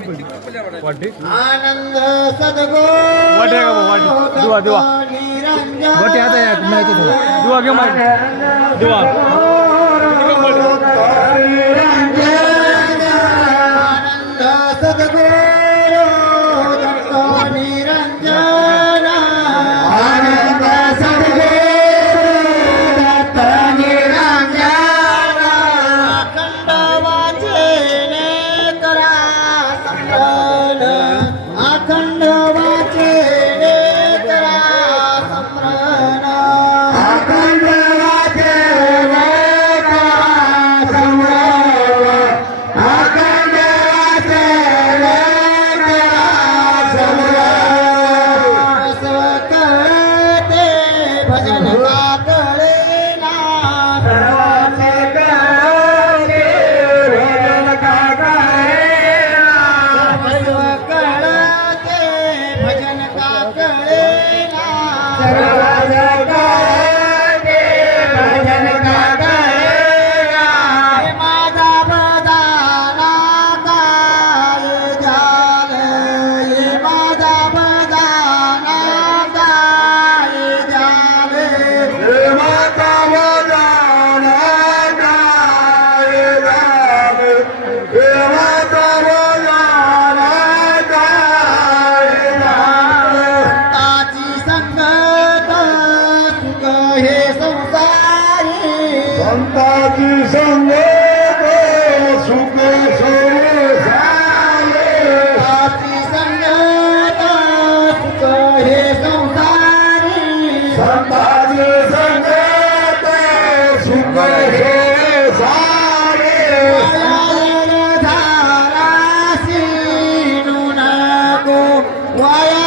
वाटी आनंद सदगो वाटी आहे का भाऊ? वाटी दिवा दिवा वाटी आता या माहिती तुला दिवा घेऊ माहिती दिवा आनंद सदगो निरंजन आनंद सदगो निरंजन अखंड वाचे करा समरण अखंड वाचे करा समरण अखंड वाचे करा समरण अखंड वाचे करा समरण स्वकते भजन का कळेना सर्वाचे कळते भजन का कळेना सर्व कळते भजन का कळेना सर्वाचे कळते भजन का कळेना हे माझा बदाना काय झालं हे माझा बदाना काय झालं हे माझा बदाना काय झालं हे माझा बदाना काय झालं ताची संगत सुख हे संसारी संताची संगत सुख संसारी ताची संगत सुख हे संसारी संताची संगत सुख हे सारे वाया झाला नको वाया